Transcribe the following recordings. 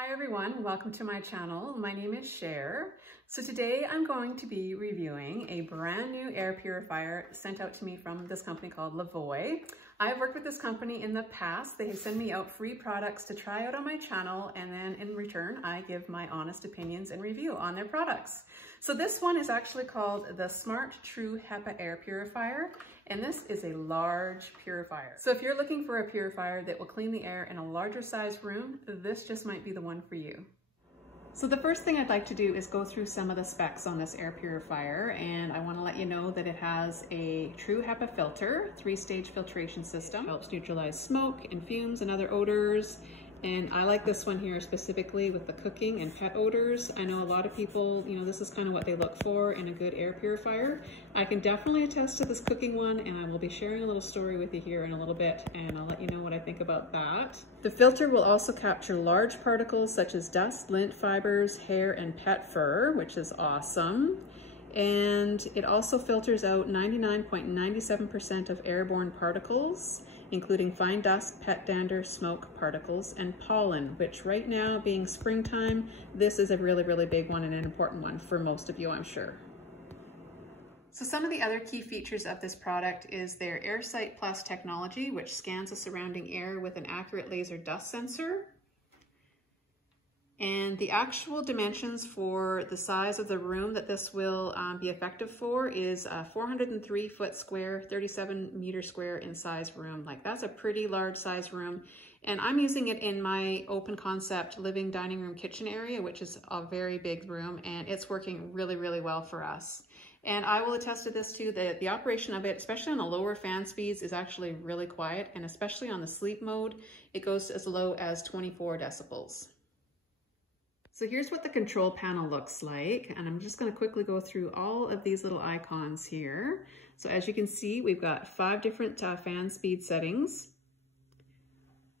Hi everyone, welcome to my channel. My name is Cher. So today I'm going to be reviewing a brand new air purifier sent out to me from this company called Levoit. I've worked with this company in the past. They send me out free products to try out on my channel, and then in return I give my honest opinions and review on their products. So this one is actually called the Smart True HEPA Air Purifier, and this is a large purifier. So if you're looking for a purifier that will clean the air in a larger size room, this just might be the one for you. So the first thing I'd like to do is go through some of the specs on this air purifier, and I want to let you know that it has a true HEPA filter, 3-stage filtration system. It helps neutralize smoke and fumes and other odors. And I like this one here specifically with the cooking and pet odors. I know a lot of people, this is kind of what they look for in a good air purifier. I can definitely attest to this cooking one, and I will be sharing a little story with you here in a little bit, and I'll let you know what I think about that. The filter will also capture large particles such as dust, lint fibers, hair, and pet fur, which is awesome. And it also filters out 99.97% of airborne particles, including fine dust, pet dander, smoke, particles, and pollen, which right now, being springtime, this is a really, really big one and an important one for most of you, I'm sure. So some of the other key features of this product is their AirSight Plus technology, which scans the surrounding air with an accurate laser dust sensor. And the actual dimensions for the size of the room that this will be effective for is a 403 foot square, 37 meter square in size room. Like, that's a pretty large size room. And I'm using it in my open concept living, dining room, kitchen area, which is a very big room, and it's working really, really well for us. And I will attest to this too, that the operation of it, especially on the lower fan speeds, is actually really quiet. And especially on the sleep mode, it goes as low as 24 decibels. So here's what the control panel looks like, and I'm just going to quickly go through all of these little icons here. So as you can see, we've got 5 different fan speed settings.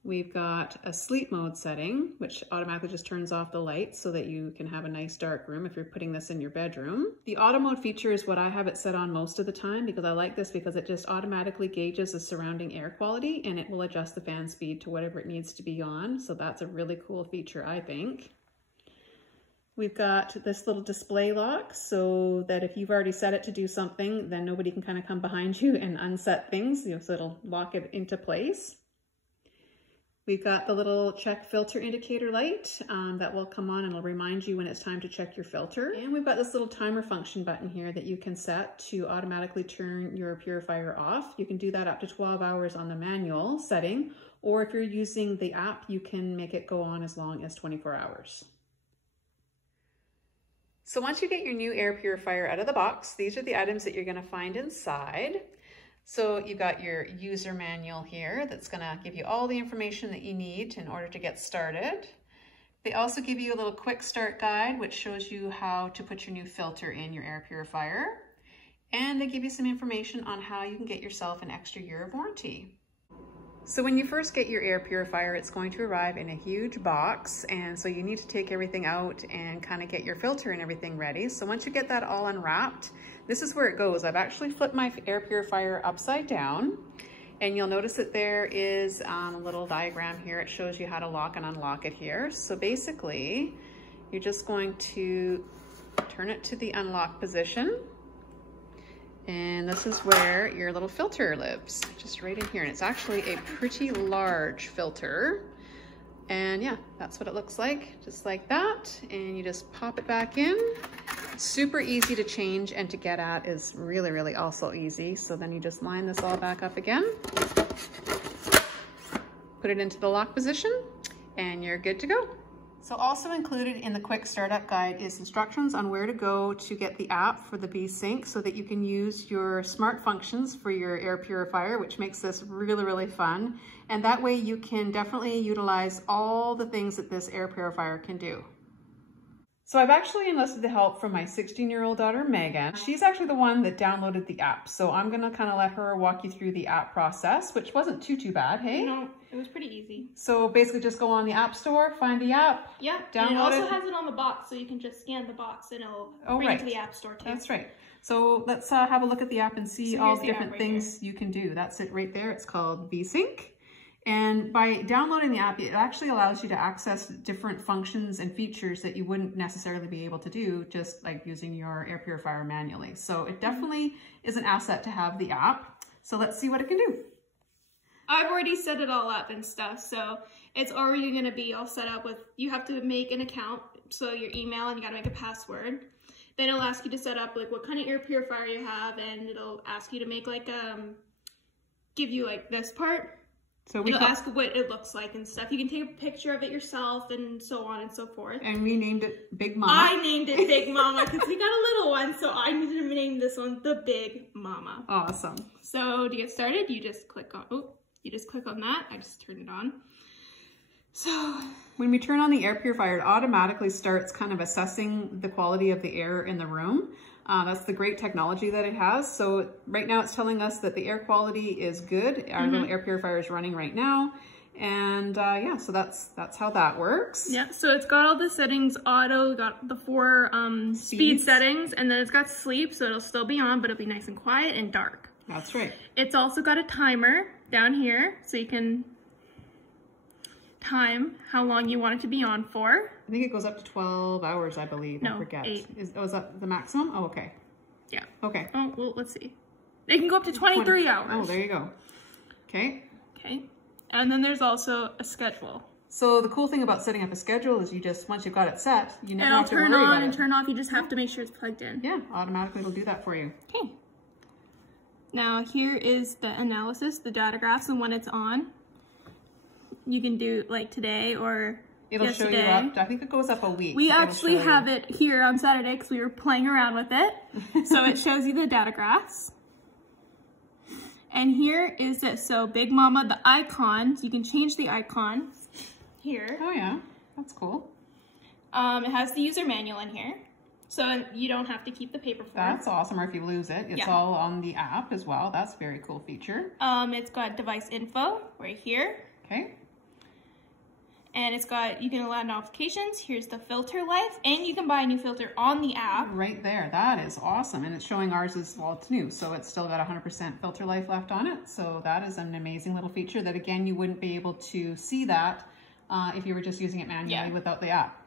We've got a sleep mode setting, which automatically just turns off the lights so that you can have a nice dark room if you're putting this in your bedroom. The auto mode feature is what I have it set on most of the time, because I like this because it just automatically gauges the surrounding air quality and it will adjust the fan speed to whatever it needs to be on. So that's a really cool feature, I think. We've got this little display lock so that if you've already set it to do something, then nobody can kind of come behind you and unset things, so it'll lock it into place. We've got the little check filter indicator light that will come on and it'll remind you when it's time to check your filter. And we've got this little timer function button here that you can set to automatically turn your purifier off. You can do that up to 12 hours on the manual setting, or if you're using the app, you can make it go on as long as 24 hours. So once you get your new air purifier out of the box, these are the items that you're going to find inside. So you've got your user manual here that's going to give you all the information that you need in order to get started. They also give you a little quick start guide, which shows you how to put your new filter in your air purifier. And they give you some information on how you can get yourself an extra year of warranty. So when you first get your air purifier, it's going to arrive in a huge box, and so you need to take everything out and kind of get your filter and everything ready. So once you get that all unwrapped, this is where it goes. I've actually flipped my air purifier upside down, and you'll notice that there is a little diagram here. It shows you how to lock and unlock it here. So basically, you're just going to turn it to the unlock position. And this is where your little filter lives, just right in here. And it's actually a pretty large filter. And yeah, that's what it looks like, just like that. And you just pop it back in. Super easy to change, and to get at is really, really also easy. So then you just line this all back up again, put it into the lock position, and you're good to go. So also included in the quick startup guide is instructions on where to go to get the app for the V-Sync so that you can use your smart functions for your air purifier, which makes this really, really fun. And that way you can definitely utilize all the things that this air purifier can do. So I've actually enlisted the help from my 16-year-old daughter, Megan. She's actually the one that downloaded the app. So I'm gonna kind of let her walk you through the app process, which wasn't too bad, hey? No, it was pretty easy. So basically just go on the App Store, find the app, yeah, download it. And it also has it on the box, so you can just scan the box and it'll bring it to the App Store too. That's right. So let's have a look at the app and see all the different things you can do. That's it right there. It's called V-Sync. And by downloading the app, it actually allows you to access different functions and features that you wouldn't necessarily be able to do just like using your air purifier manually. So it definitely is an asset to have the app. So let's see what it can do. I've already set it all up and stuff, so it's already going to be all set up with, you have to make an account, so your email, and you got to make a password. Then it'll ask you to set up like what kind of air purifier you have, and it'll ask you to make like, give you like this part. So it'll ask what it looks like and stuff. You can take a picture of it yourself and so on and so forth. And we named it Big Mama. I named it Big Mama because we got a little one, so I needed to name this one the Big Mama. Awesome. So to get started, you just click on, that. I just turned it on. So when we turn on the air purifier, it automatically starts kind of assessing the quality of the air in the room. That's the great technology that it has. So right now it's telling us that the air quality is good. Our little air purifier is running right now. And yeah, so that's how that works. Yeah, so it's got all the settings, auto, got the 4 speed settings, and then it's got sleep, so it'll still be on, but it'll be nice and quiet and dark. That's right. It's also got a timer down here, so you can time how long you want it to be on for. I think it goes up to 12 hours, I believe. No, I forget. 8. Is that the maximum? Oh, okay. Yeah. Okay. Oh, well, let's see. It can go up to 23 hours. Oh, there you go. Okay. Okay. And then there's also a schedule. So the cool thing about setting up a schedule is you just, once you've got it set, you never have to worry about it. It'll turn on and turn off. You just have to make sure it's plugged in. Yeah, automatically it'll do that for you. Okay. Now here is the analysis, the data graphs, and when it's on. You can do like today or it'll show you up. I think it goes up a week. We actually have it here on Saturday because we were playing around with it. So it shows you the data graphs. And here is it. So Big Mama, the icons, you can change the icon here. Oh yeah, that's cool. It has the user manual in here. So you don't have to keep the paper form. That's awesome, or if you lose it, it's all on the app as well. That's a very cool feature. It's got device info right here. Okay. And it's got, you can allow notifications. Here's the filter life, and you can buy a new filter on the app. Right there, that is awesome. And it's showing ours as, well, it's new, so it's still got 100% filter life left on it. So that is an amazing little feature that, again, you wouldn't be able to see that if you were just using it manually without the app.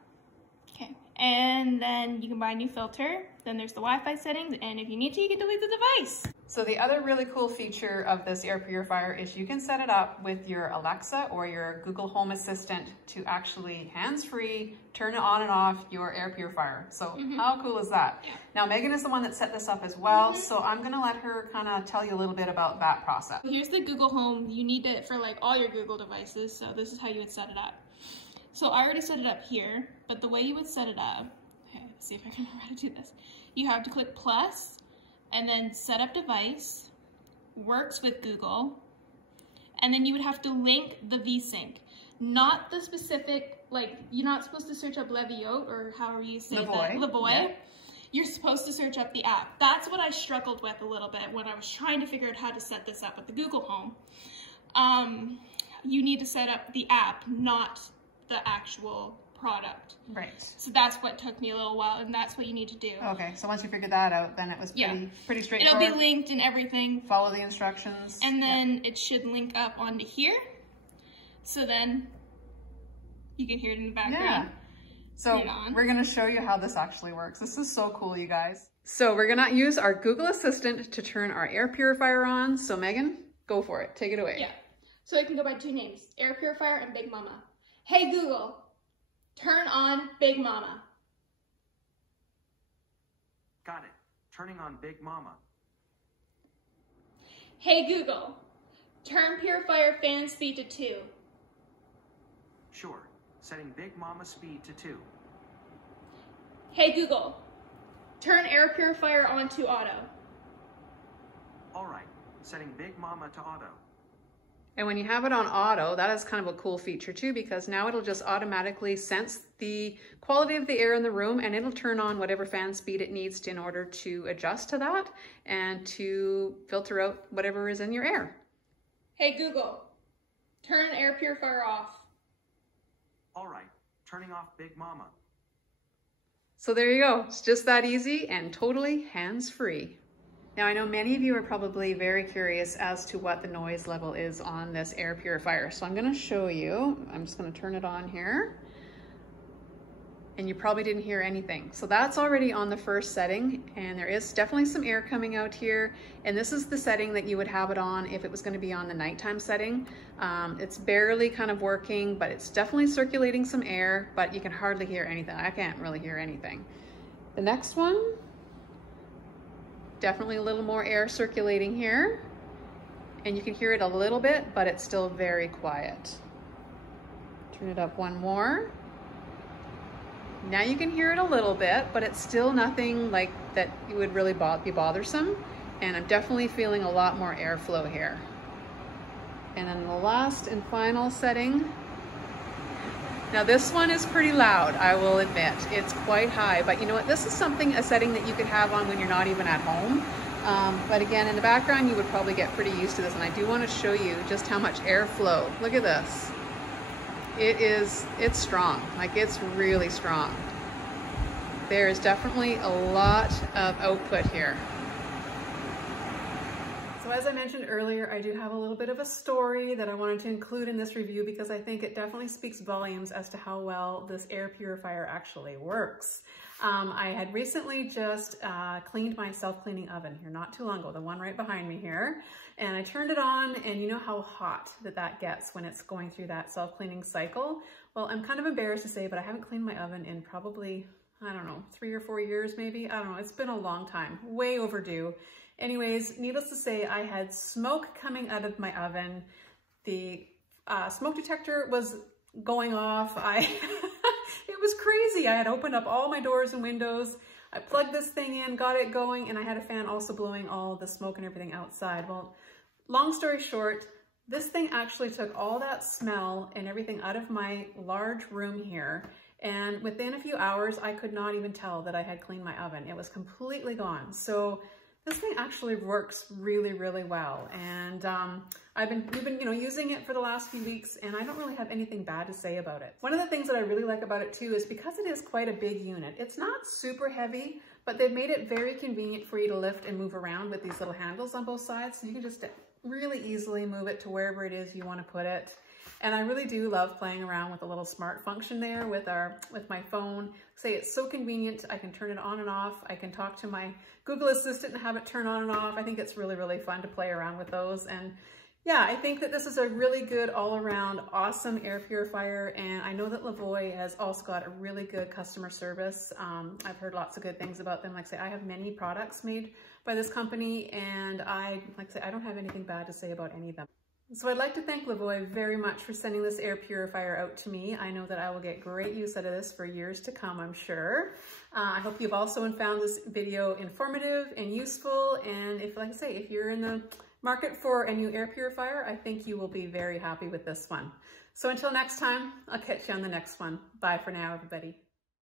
Okay, and then you can buy a new filter. Then there's the Wi-Fi settings, and if you need to, you can delete the device. So the other really cool feature of this air purifier is you can set it up with your Alexa or your Google Home Assistant to actually hands-free turn it on and off your air purifier. So how cool is that? Now Megan is the one that set this up as well, so I'm gonna let her kind of tell you a little bit about that process. Here's the Google Home. You need it for like all your Google devices, so this is how you would set it up. So I already set it up here, but the way you would set it up, okay, let's see if I can remember how to do this. You have to click plus, and then set up device, works with Google, and then you would have to link the VSync. Not the specific, like, you're not supposed to search up Levoit or however you say that. Levoit. Yeah. You're supposed to search up the app. That's what I struggled with a little bit when I was trying to figure out how to set this up with the Google Home. You need to set up the app, not the actual product. Right. So that's what took me a little while, and that's what you need to do. Okay, so once you figured that out, then it was pretty straightforward. It'll be linked and everything. Follow the instructions. And then it should link up onto here. So then you can hear it in the background. Yeah. So we're gonna show you how this actually works. This is so cool, you guys. So we're gonna use our Google Assistant to turn our air purifier on. So Megan, go for it. Take it away. Yeah. So it can go by 2 names, Air Purifier and Big Mama. Hey Google, turn on Big Mama. Got it. Turning on Big Mama. Hey Google, turn Purifier fan speed to 2. Sure. Setting Big Mama speed to 2. Hey Google, turn Air Purifier on to auto. All right. Setting Big Mama to auto. And when you have it on auto, that is kind of a cool feature too, because now it'll just automatically sense the quality of the air in the room, and it'll turn on whatever fan speed it needs to in order to adjust to that and to filter out whatever is in your air. Hey Google, turn Air Purifier off. All right, turning off Big Mama. So there you go. It's just that easy and totally hands-free. Now I know many of you are probably very curious as to what the noise level is on this air purifier. So I'm gonna show you. I'm just gonna turn it on here. And you probably didn't hear anything. So that's already on the first setting, and there is definitely some air coming out here. And this is the setting that you would have it on if it was gonna be on the nighttime setting. It's barely kind of working, but it's definitely circulating some air, but you can hardly hear anything. I can't really hear anything. The next one, definitely a little more air circulating here. And you can hear it a little bit, but it's still very quiet. Turn it up one more. Now you can hear it a little bit, but it's still nothing like that you would really be bothersome. And I'm definitely feeling a lot more airflow here. And then the last and final setting. Now this one is pretty loud, I will admit. It's quite high, but you know what? This is a setting that you could have on when you're not even at home. But again, in the background, you would probably get pretty used to this. And I do want to show you just how much airflow. Look at this. It's strong, like it's really strong. There is definitely a lot of output here. So as I mentioned earlier, I do have a little bit of a story that I wanted to include in this review because I think it definitely speaks volumes as to how well this air purifier actually works. I had recently just cleaned my self-cleaning oven here not too long ago, the one right behind me here. And I turned it on, and you know how hot that gets when it's going through that self-cleaning cycle. Well, I'm kind of embarrassed to say, but I haven't cleaned my oven in probably, I don't know, 3 or 4 years maybe. I don't know, it's been a long time, way overdue. Anyways, needless to say, I had smoke coming out of my oven. The smoke detector was going off. It was crazy. I had opened up all my doors and windows. I plugged this thing in, got it going, and I had a fan also blowing all the smoke and everything outside. Well, long story short, this thing actually took all that smell and everything out of my large room here. And within a few hours, I could not even tell that I had cleaned my oven. It was completely gone. So this thing actually works really, really well. And we've been using it for the last few weeks, and I don't really have anything bad to say about it. One of the things that I really like about it too is because it is quite a big unit. It's not super heavy, but they've made it very convenient for you to lift and move around with these little handles on both sides. So you can just really easily move it to wherever it is you want to put it. And I really do love playing around with the little smart function there with my phone. Say it's so convenient. I can turn it on and off. I can talk to my Google Assistant and have it turn on and off. I think it's really, really fun to play around with those. And yeah, I think that this is a really good all-around awesome air purifier. And I know that Levoit has also got a really good customer service. I've heard lots of good things about them. Like I say, I have many products made by this company, and like I say, I don't have anything bad to say about any of them. So I'd like to thank Levoit very much for sending this air purifier out to me. I know that I will get great use out of this for years to come, I'm sure. I hope you've also found this video informative and useful. And if, like I say, if you're in the market for a new air purifier, I think you will be very happy with this one. So until next time, I'll catch you on the next one. Bye for now, everybody.